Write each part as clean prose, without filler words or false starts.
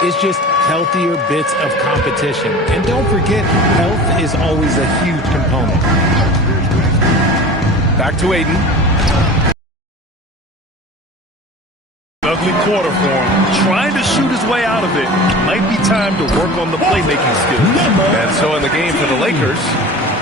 It's just healthier bits of competition. And don't forget, health is always a huge component. Back to Ayton. Ugly quarter for him. Trying to shoot his way out of it. Might be time to work on the playmaking skills. And so in the game for the Lakers,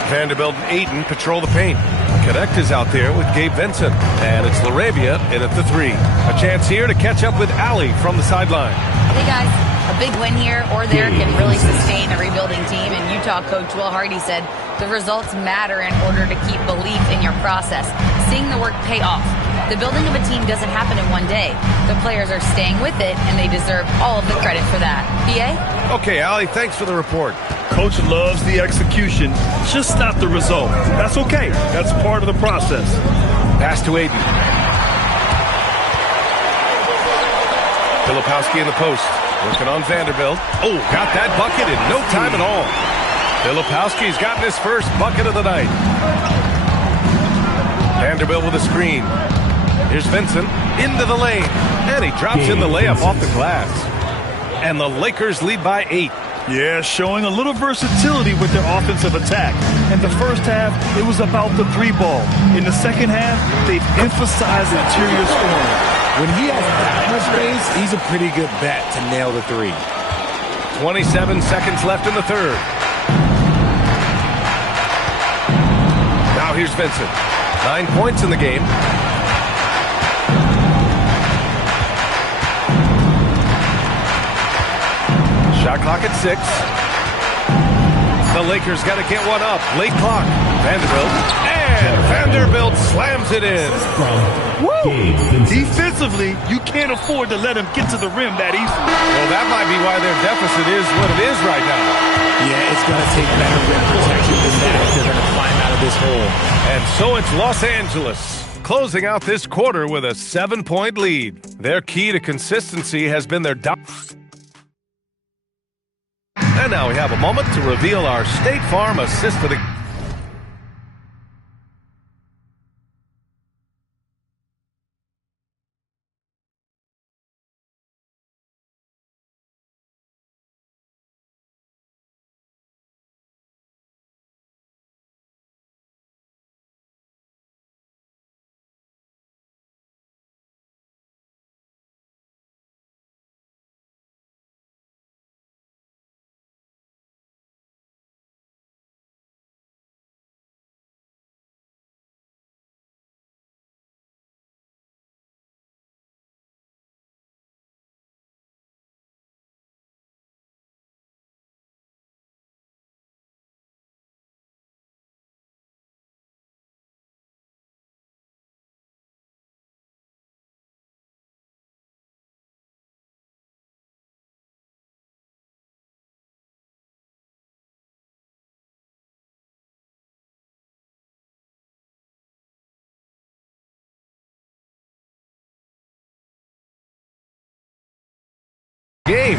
Vanderbilt and Ayton patrol the paint. Connect is out there with Gabe Vincent. And it's LaRavia in at the three. A chance here to catch up with Allie from the sideline. Hey guys, a big win here or there can really sustain a rebuilding team. And Utah coach Will Hardy said the results matter in order to keep belief in your process. Seeing the work pay off. The building of a team doesn't happen in one day. The players are staying with it, and they deserve all of the credit for that. BA? Okay, Allie, thanks for the report. Coach loves the execution, just not the result. That's okay. That's part of the process. Pass to Ayton. Filipowski in the post. Working on Vanderbilt. Oh, got that bucket in no time at all. Filipowski's gotten his first bucket of the night. Vanderbilt with a screen. Here's Vincent into the lane. And he drops in the layup off the glass. And the Lakers lead by 8. Yeah, showing a little versatility with their offensive attack. In the first half, it was about the three ball. In the second half, they've emphasized interior scoring. When he has that much space, he's a pretty good bet to nail the three. 27 seconds left in the third. Now here's Vincent. 9 points in the game. Shot clock at 6. The Lakers got to get one up. Late clock. Vanderbilt. And Vanderbilt slams it in. Defensively, you can't afford to let him get to the rim that easily. Well, that might be why their deficit is what it is right now. Yeah, it's going to take better rim protection than that if they're going to climb out of this hole. And so it's Los Angeles, closing out this quarter with a 7-point lead. Their key to consistency has been their And now we have a moment to reveal our State Farm assist of the game.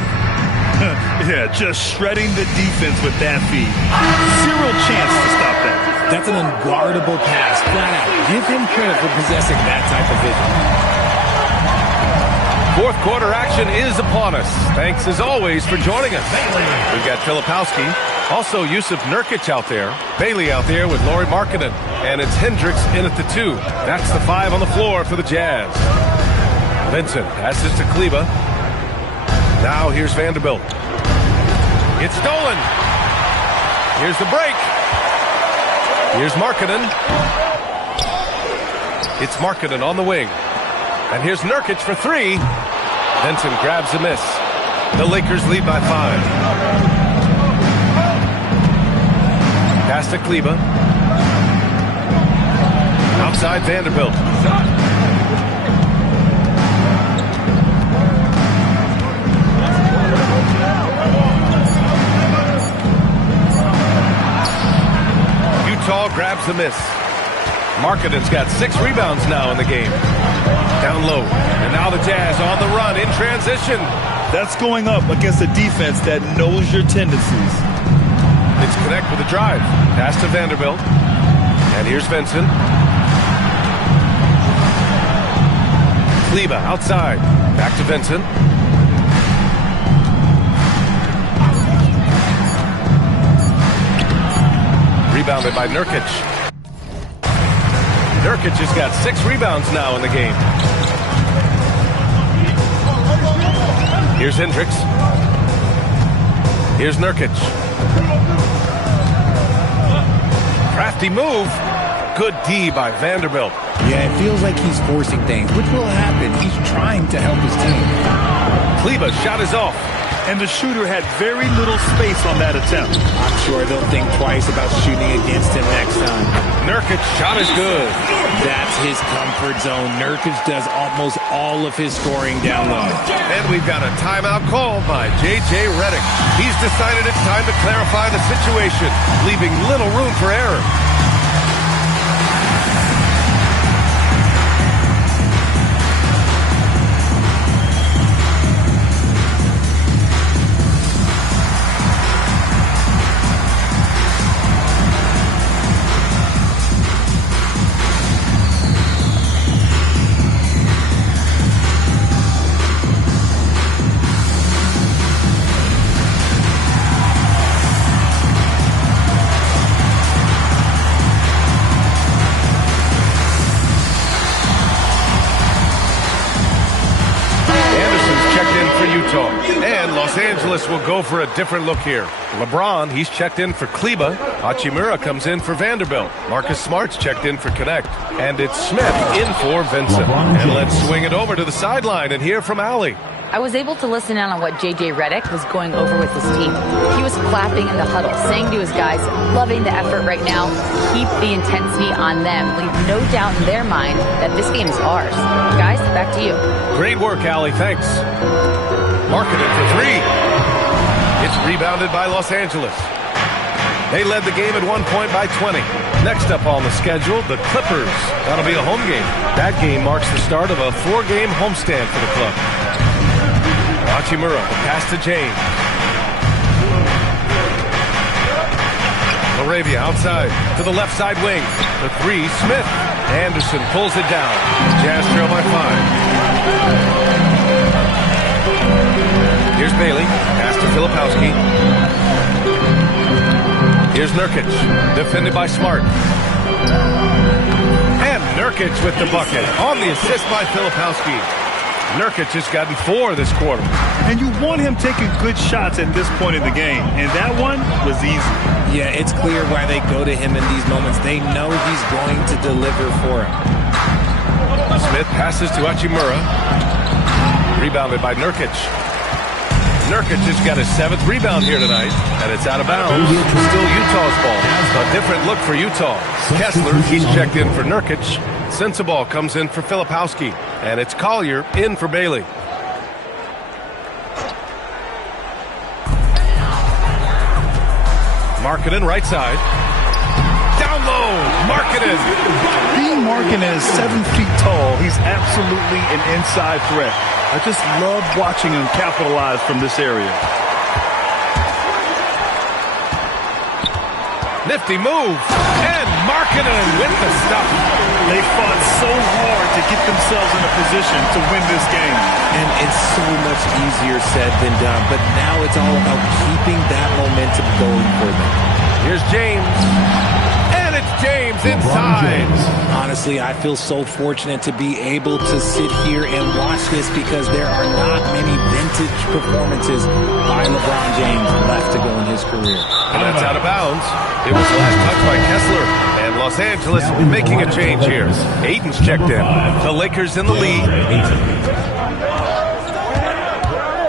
Yeah, just shredding the defense with that feed. Zero chance to stop that. That's an unguardable pass, flat out. Give him credit for possessing that type of vision. Fourth quarter action is upon us. Thanks as always for joining us. We've got Filipowski, also Yusuf Nurkic out there, Bailey out there with Lauri Markkanen, and it's Hendricks in at the 2. That's the 5 on the floor for the Jazz. Vincent passes to Kleber. Now here's Vanderbilt. It's stolen. Here's the break. Here's Markkanen. It's Markkanen on the wing. And here's Nurkic for 3. Vincent grabs a miss. The Lakers lead by 5. Pass to Kleber. Outside Vanderbilt. Utah grabs the miss. Markkanen's got 6 rebounds now in the game. Down low. And now the Jazz on the run in transition. That's going up against a defense that knows your tendencies. It's connect with a drive. Pass to Vanderbilt. And here's Vincent. Kleber outside. Back to Vincent. Rebounded by Nurkic. Nurkic has got 6 rebounds now in the game. Here's Hendricks. Here's Nurkic. Crafty move. Good D by Vanderbilt. Yeah, it feels like he's forcing things, which will happen. He's trying to help his team. Kleber's shot is off. And the shooter had very little space on that attempt. I'm sure they'll think twice about shooting against him next time. Nurkic shot is good. That's his comfort zone. Nurkic does almost all of his scoring down low. And we've got a timeout call by J.J. Redick. He's decided it's time to clarify the situation, leaving little room for error. And Los Angeles will go for a different look here. LeBron, he's checked in for Kleber. Hachimura comes in for Vanderbilt. Marcus Smart's checked in for Connect. And it's Smith in for Vincent. And let's swing it over to the sideline and hear from Allie. I was able to listen in on what J.J. Redick was going over with his team. He was clapping in the huddle, saying to his guys, loving the effort right now, keep the intensity on them, leave no doubt in their mind that this game is ours. Guys, back to you. Great work, Allie, thanks. Marketed for 3. It's rebounded by Los Angeles. They led the game at one point by 20. Next up on the schedule, the Clippers. That'll be a home game. That game marks the start of a 4-game homestand for the club. Hachimura, pass to James. Laravia outside to the left side wing. The 3, Smith. Anderson pulls it down. Jazz trail by 5. Here's Bailey. Pass to Filipowski. Here's Nurkic. Defended by Smart. And Nurkic with the bucket. On the assist by Filipowski. Nurkic has gotten 4 this quarter. And you want him taking good shots at this point in the game. And that one was easy. Yeah, it's clear why they go to him in these moments. They know he's going to deliver for him. Smith passes to Hachimura. Rebounded by Nurkic. Nurkic has got his 7th rebound here tonight, and it's out of bounds. Still Utah's ball. A different look for Utah. Kessler, he's checked in for Nurkic. Sensabaugh comes in for Filipowski, and it's Collier in for Bailey. Markkanen right side. Down low, Markkanen. Being Markkanen is 7 feet tall, he's absolutely an inside threat. I just love watching him capitalize from this area. Nifty move. And Markkanen with the stuff. They fought so hard to get themselves in a position to win this game. And it's so much easier said than done. But now it's all about keeping that momentum going for them. Here's James. And it's James inside. Honestly, I feel so fortunate to be able to sit here and watch this because there are not many vintage performances by LeBron James left to go in his career. And that's out of bounds. It was the last touch by Kessler. And Los Angeles making a change here. Ayton's checked in. The Lakers in the lead.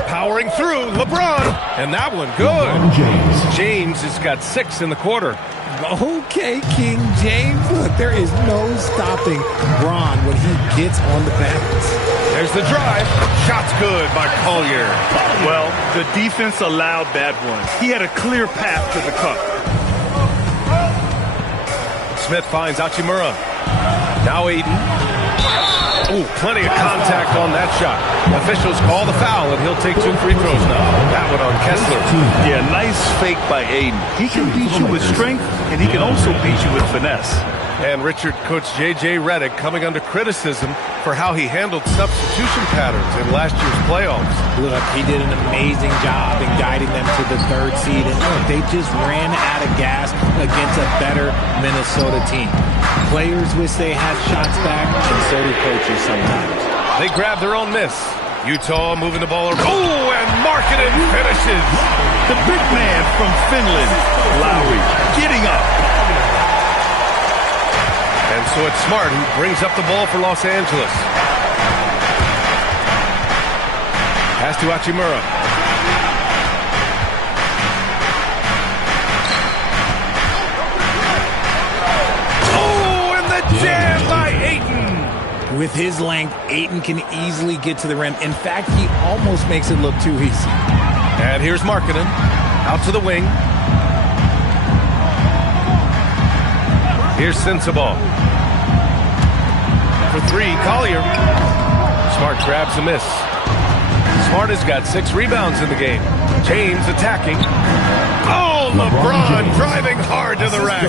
Powering through, LeBron. And that one good. James has got 6 in the quarter. Okay, King James. Look, there is no stopping Bron when he gets on the bounce. There's the drive. Shot's good by Collier. Well, the defense allowed that one. He had a clear path to the cup. Smith finds Hachimura. Now Ayton. Ooh, plenty of contact on that shot. Officials call the foul, and he'll take 2 free throws now. That one on Kessler. Yeah, nice fake by Ayton. He can beat you with strength, and he can also beat you with finesse. And Richard, Coach J.J. Redick coming under criticism for how he handled substitution patterns in last year's playoffs. Look, he did an amazing job in guiding them to the 3rd seed. And look, they just ran out of gas against a better Minnesota team. Players wish they had shots back, and so do coaches sometimes. They grab their own miss. Utah moving the ball. Oh, and Markkanen finishes. The big man from Finland, Lowry, getting up. And so it's Smart who brings up the ball for Los Angeles. Pass to Hachimura. Oh, and the jam by Ayton. With his length, Ayton can easily get to the rim. In fact, he almost makes it look too easy. And here's Markkanen out to the wing. Here's Sensabaugh. For 3, Collier. Smart grabs a miss. Smart has got 6 rebounds in the game. James attacking. Oh, LeBron driving hard to the rack.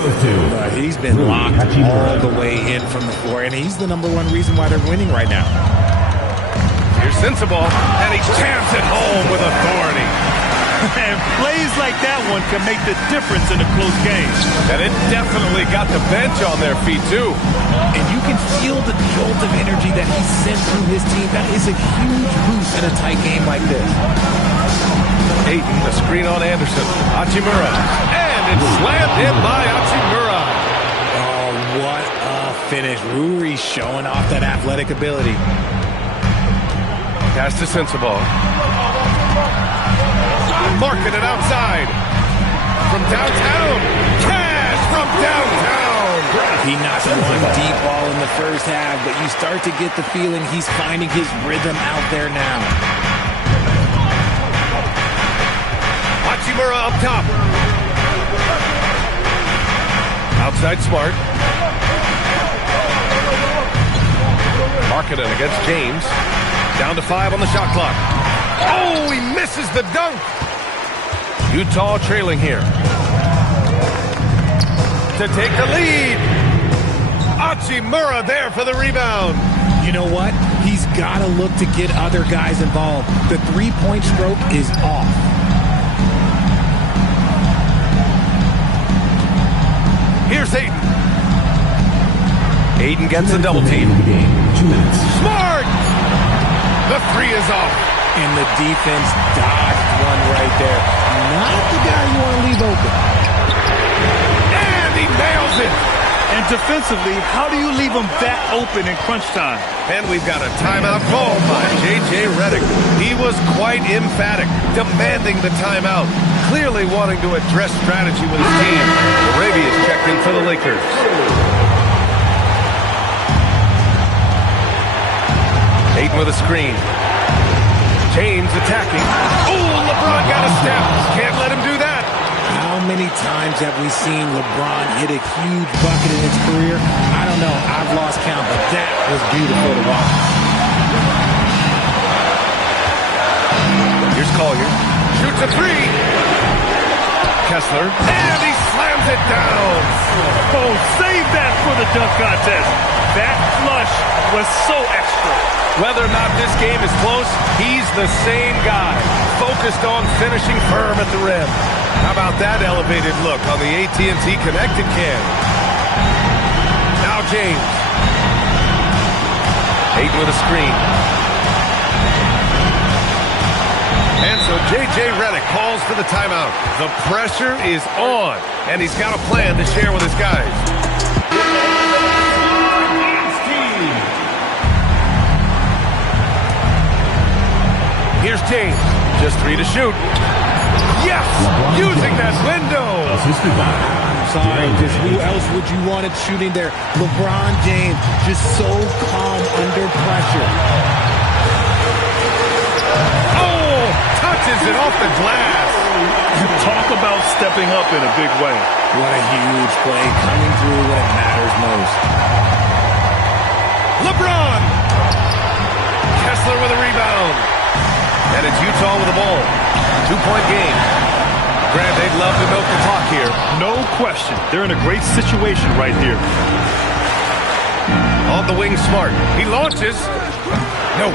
He's been locked all the way in from the floor, and he's the #1 reason why they're winning right now. Here's Sensabaugh, and he jams it home with authority. And plays like that one can make the difference in a close game. And it definitely got the bench on their feet, too. And you can feel the jolt of energy that he sent through his team. That is a huge boost in a tight game like this. Ayton, the screen on Anderson. Hachimura. And it's slammed in by Hachimura. Oh, what a finish. Ruri showing off that athletic ability. Pass to Sensabaugh. Marking it outside. From downtown. Cash from downtown. He knocks one deep ball in the first half, but you start to get the feeling he's finding his rhythm out there now. Hachimura up top. Outside Smart. Markkanen against James. Down to 5 on the shot clock. Oh, he misses the dunk. Utah trailing here. To take the lead. Hachimura there for the rebound. You know what? He's got to look to get other guys involved. The three-point stroke is off. Here's Ayton. Ayton gets a double team. Smart! The 3 is off. And the defense dodged one right there. Not the guy you want to leave open. And he nails it. And defensively, how do you leave him that open in crunch time? And we've got a timeout called by J.J. Redick. He was quite emphatic, demanding the timeout, clearly wanting to address strategy with his team. Arabia's checked in for the Lakers. Ayton with a screen. James attacking. Oh, LeBron got a step. Can't let him do that. How many times have we seen LeBron hit a huge bucket in his career? I don't know. I've lost count, but that was beautiful to watch. Here's Collier. Shoots a 3. Kessler. And he slams it down. Oh, save that for the dunk contest. That flush was so extra. Whether or not this game is close, he's the same guy, focused on finishing firm at the rim. How about that elevated look on the AT&T Connected Cam? Now James. Ayton with a screen. And so J.J. Redick calls for the timeout. The pressure is on, and he's got a plan to share with his guys. Here's James. Just 3 to shoot. Yes! Using that window. I'm sorry. Just who else would you want it shooting there? LeBron James. Just so calm under pressure. Oh! Touches it off the glass. Talk about stepping up in a big way. What a huge play, coming through when it matters most. LeBron! Kessler with a rebound. And it's Utah with the ball. 2-point game. Grant, they'd love to milk the clock here. No question. They're in a great situation right here. On the wing, Smart. He launches. No.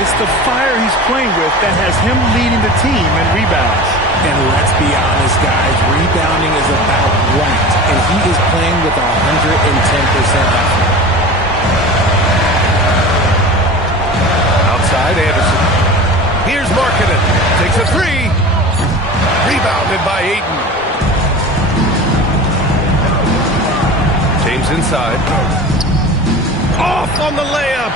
It's the fire he's playing with that has him leading the team in rebounds. And let's be honest, guys, rebounding is about right, and he is playing with 110% effort. Outside, Anderson. Here's Markkanen. Takes a three. Rebounded by Ayton. James inside. Off on the layup.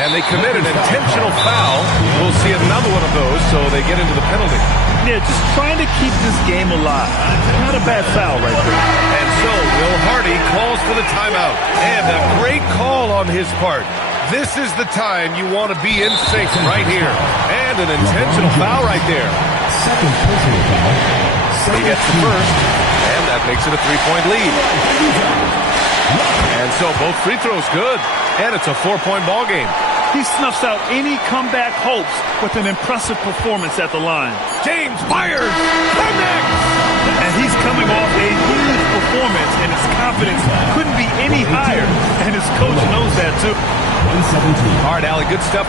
And they commit an intentional foul. We'll see another one of those, so they get into the penalty. Yeah, just trying to keep this game alive. Not a bad foul right there. And so Will Hardy calls for the timeout. And a great call on his part. This is the time you want to be in sync right here. And an intentional foul right there. Second personal foul. He gets the first, and that makes it a 3-point lead. And so both free throws good, and it's a 4-point ball game. He snuffs out any comeback hopes with an impressive performance at the line. James fires, connects! And he's coming off a huge performance, and his confidence couldn't be any higher. And his coach knows that, too. 117. All right, Allie, good stuff.